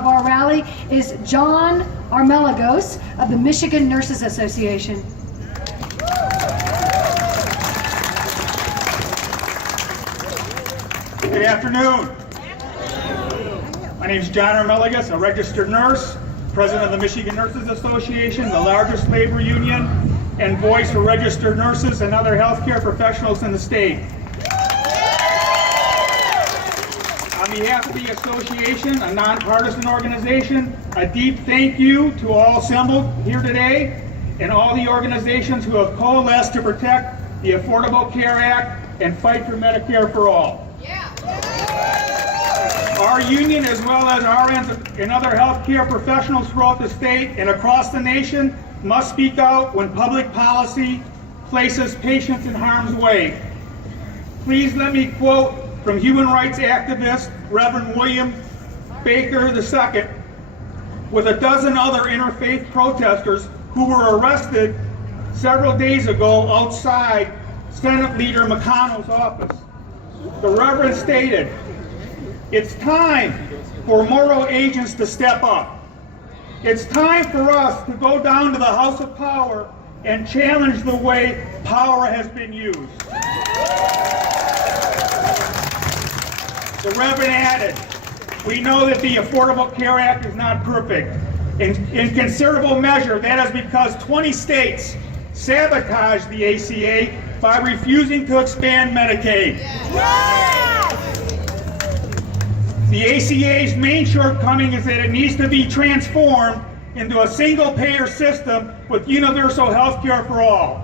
Of our rally is John Armelagos of the Michigan Nurses Association. Good afternoon. My name is John Armelagos, a registered nurse, president of the Michigan Nurses Association, the largest labor union, and voice for registered nurses and other healthcare professionals in the state. On behalf of the association, a nonpartisan organization, a deep thank you to all assembled here today and all the organizations who have coalesced to protect the Affordable Care Act and fight for Medicare for all. Our union, as well as RNs and other healthcare professionals throughout the state and across the nation, must speak out when public policy places patients in harm's way. Please let me quote from human rights activist Reverend William Baker II, with a dozen other interfaith protesters who were arrested several days ago outside Senate Leader McConnell's office. The Reverend stated, "It's time for moral agents to step up. It's time for us to go down to the House of Power and challenge the way power has been used." The Reverend added, "We know that the Affordable Care Act is not perfect. In considerable measure, that is because 20 states sabotaged the ACA by refusing to expand Medicaid. The ACA's main shortcoming is that it needs to be transformed into a single-payer system with universal health care for all.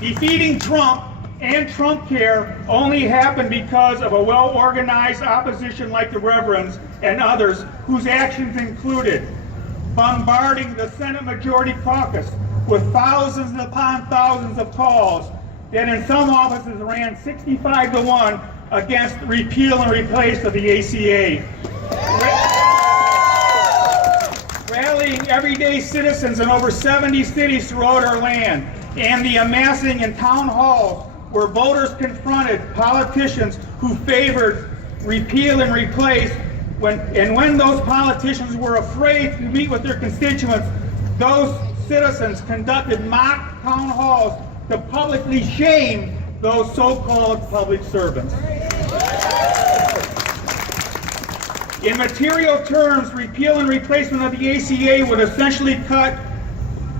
Defeating Trump and Trump Care only happened because of a well-organized opposition like the Reverends and others whose actions included bombarding the Senate Majority Caucus with thousands upon thousands of calls that in some offices ran 65-1 against repeal and replace of the ACA. Rallying everyday citizens in over 70 cities throughout our land, and the amassing in town halls where voters confronted politicians who favored repeal and replace, when those politicians were afraid to meet with their constituents, those citizens conducted mock town halls to publicly shame those so-called public servants. In material terms, repeal and replacement of the ACA would essentially cut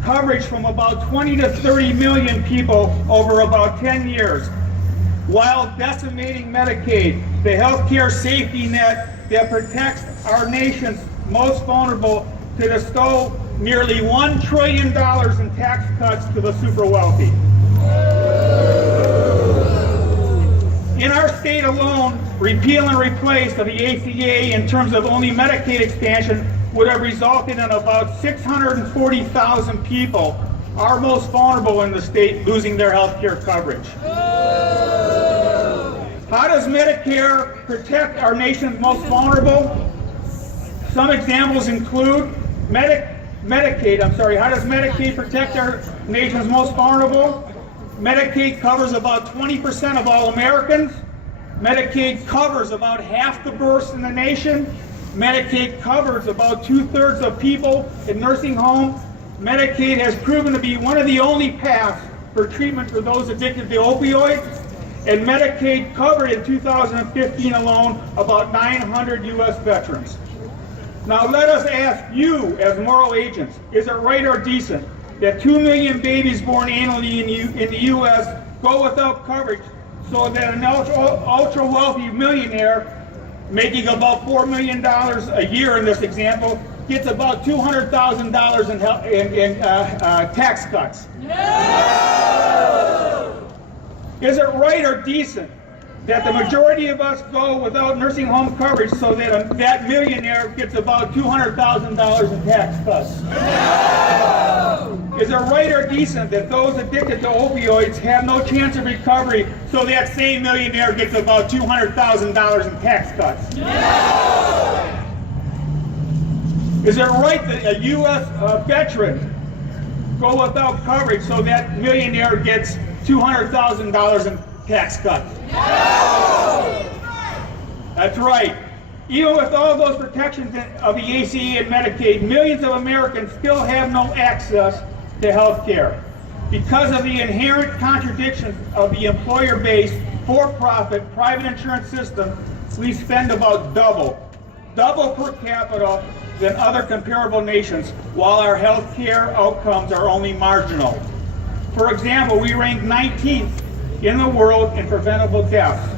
coverage from about 20 to 30 million people over about 10 years, while decimating Medicaid, the health care safety net that protects our nation's most vulnerable, to bestow nearly $1 trillion in tax cuts to the super wealthy. In our state alone, repeal and replace of the ACA in terms of only Medicaid expansion would have resulted in about 640,000 people, our most vulnerable in the state, losing their health care coverage. How does Medicare protect our nation's most vulnerable? Some examples include Medicaid. How does Medicaid protect our nation's most vulnerable? Medicaid covers about 20% of all Americans. Medicaid covers about half the births in the nation. Medicaid covers about 2/3 of people in nursing homes. Medicaid has proven to be one of the only paths for treatment for those addicted to opioids. And Medicaid covered in 2015 alone about 900 U.S. veterans. Now let us ask you as moral agents, is it right or decent that 2 million babies born annually in the U.S. go without coverage so that an ultra-wealthy millionaire making about $4 million a year in this example gets about $200,000 in tax cuts? No! Is it right or decent that the majority of us go without nursing home coverage so that that millionaire gets about $200,000 in tax cuts? No! Is it right or decent that those addicted to opioids have no chance of recovery so that same millionaire gets about $200,000 in tax cuts? No! Is it right that a U.S. veteran go without coverage so that millionaire gets $200,000 in tax cuts? No! That's right. Even with all those protections of the ACA and Medicaid, millions of Americans still have no access to health care. Because of the inherent contradictions of the employer-based, for-profit, private insurance system, we spend about double per capita than other comparable nations, while our health care outcomes are only marginal. For example, we rank 19th in the world in preventable deaths.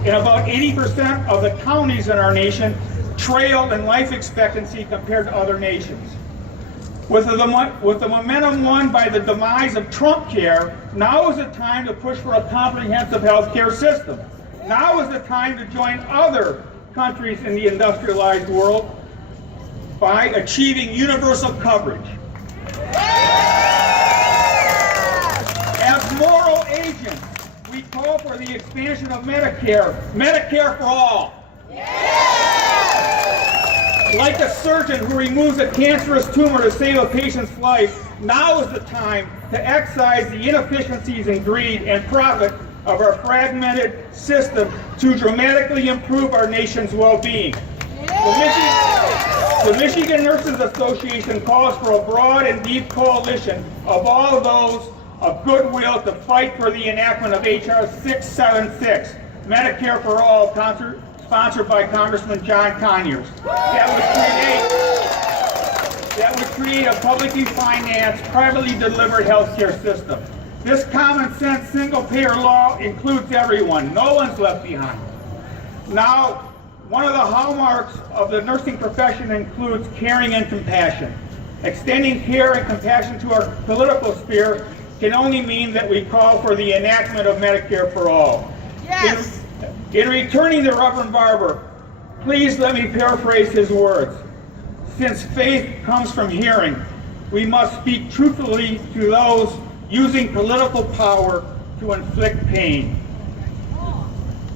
And about 80% of the counties in our nation trail in life expectancy compared to other nations. With the momentum won by the demise of Trump care, now is the time to push for a comprehensive health care system. Now is the time to join other countries in the industrialized world by achieving universal coverage. As moral agents, we call for the expansion of Medicare, Medicare for all. Like a surgeon who removes a cancerous tumor to save a patient's life, now is the time to excise the inefficiencies and greed and profit of our fragmented system to dramatically improve our nation's well-being. The Michigan Nurses Association calls for a broad and deep coalition of all those of goodwill to fight for the enactment of H.R. 676, Medicare for All, sponsored by Congressman John Conyers. That would create a publicly financed, privately delivered health care system. This common sense single-payer law includes everyone. No one's left behind. Now, one of the hallmarks of the nursing profession includes caring and compassion. Extending care and compassion to our political sphere can only mean that we call for the enactment of Medicare for all. Yes. In returning to Reverend Barber, please let me paraphrase his words. Since faith comes from hearing, we must speak truthfully to those using political power to inflict pain.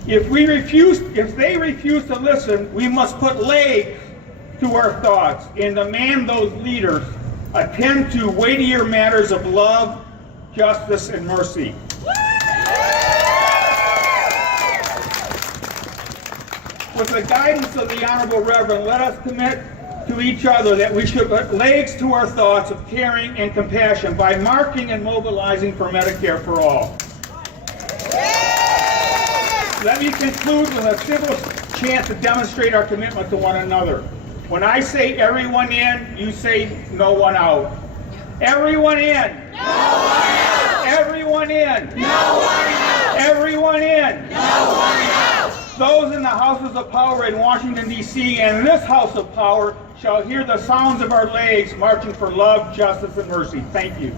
If they refuse to listen, we must put legs to our thoughts and demand those leaders attend to weightier matters of love, justice, and mercy. With the guidance of the Honorable Reverend, let us commit to each other that we should put legs to our thoughts of caring and compassion by marching and mobilizing for Medicare for all. Let me conclude with a simple chant to demonstrate our commitment to one another. When I say everyone in, you say no one out. Everyone in. No one out. Everyone in. No one out. Everyone in. No one out. Those in the houses of power in Washington, D.C. and this house of power shall hear the sounds of our legs marching for love, justice, and mercy. Thank you.